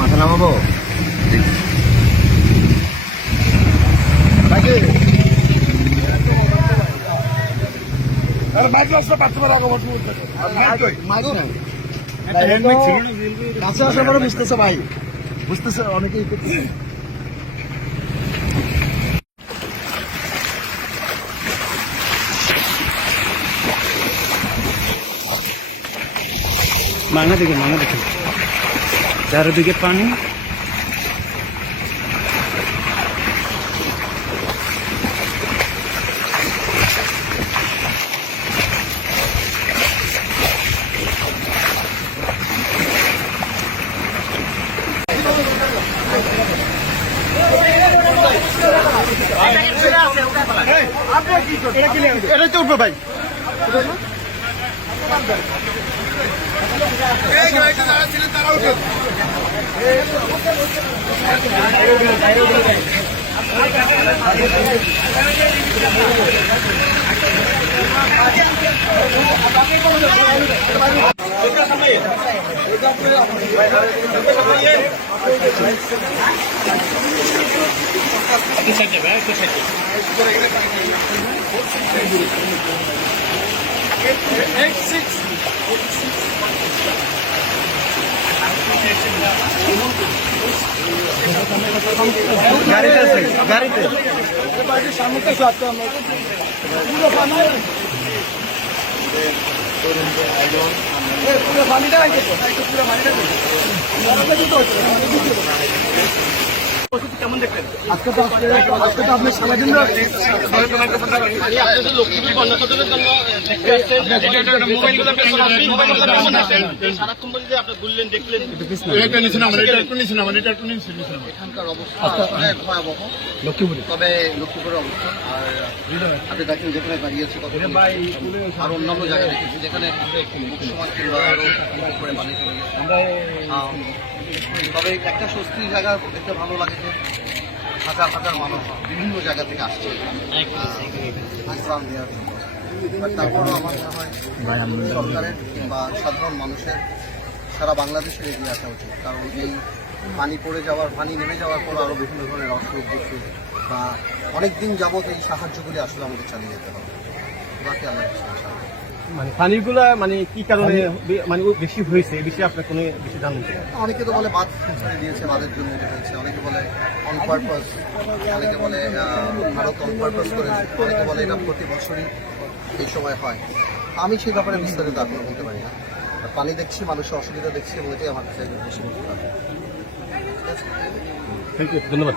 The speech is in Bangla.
মাথা নামাবো কাছে আসার পরে বুঝতেছে ভাই, বুঝতেছে অনেকেই मांगा देखिए चारों दिखे पानी। এটা তো উঠবো ভাই, গাড়িতে সামনে কেমন দেখলেন আজকে তো আপনি সারাদিন এখানকার অবস্থা অনেক ভয়াবহ। তবে লক্ষ্মীপুরের অবস্থা আর আপনি দেখেন যেখানে দাঁড়িয়েছে আর অন্যান্য জায়গায় দেখেছি যেখানে সমাজ কিংবা আরো করে পানি চলে গেছে। তবে একটা স্বস্তির জায়গা দেখতে ভালো লাগে যে হাজার হাজার মানুষ বিভিন্ন জায়গা থেকে আসছে আশ্রম দেওয়ার জন্য। তারপরও আমার মনে হয় সরকারের কিংবা সাধারণ মানুষের সারা বাংলাদেশের এগিয়ে আসা উচিত, কারণ এই পানি নেমে যাওয়ার পর আরও বিভিন্ন ধরনের অসুখ বিসুখ বা অনেকদিন যাবৎ এই সাহায্যগুলি আসলে আমাদের চালিয়ে যেতে হবে। বাকি আল্লাহ মানে পানিগুলা মানে কি কারণে মানে বেশি হয়েছে এই বিষয়ে আপনার কোনো বেশি জানেন? অনেকে তো বলে বাঁধ ছেড়ে দিয়েছে, বাঁধের জন্য এটা হয়েছে, অনেকে বলে অন পারপাস, অনেকে বলে ভারত অন পারপাস করেছে, অনেকে বলে এটা প্রতি বছরই এই সময় হয়। আমি সেই ব্যাপারে বিস্তারিত এখনো বলতে পারি না। পানি দেখছি, মানুষের অসুবিধা দেখছি এবং এটাই আমার কাছে বেশি বলতে পারবে। থ্যাংক ইউ, ধন্যবাদ।